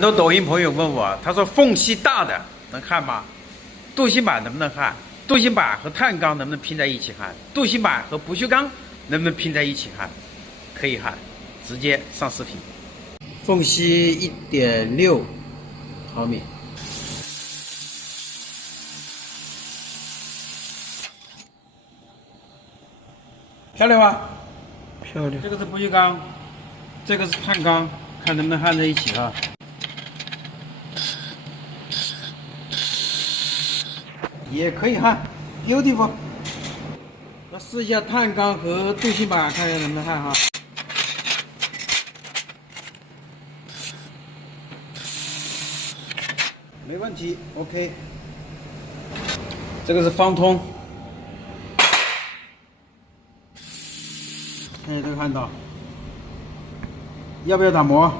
很多抖音朋友问我，他说缝隙大的能焊吗？镀锌板能不能焊？镀锌板和碳钢能不能拼在一起焊？镀锌板和不锈钢能不能拼在一起焊？可以焊，直接上视频。缝隙1.6毫米，漂亮吗？漂亮。这个是不锈钢，这个是碳钢，看能不能焊在一起啊？也可以焊，beautiful。那试一下碳钢和镀锌板，看一下能不能焊哈。没问题 ，OK。这个是方通，看一下这个焊道，要不要打磨？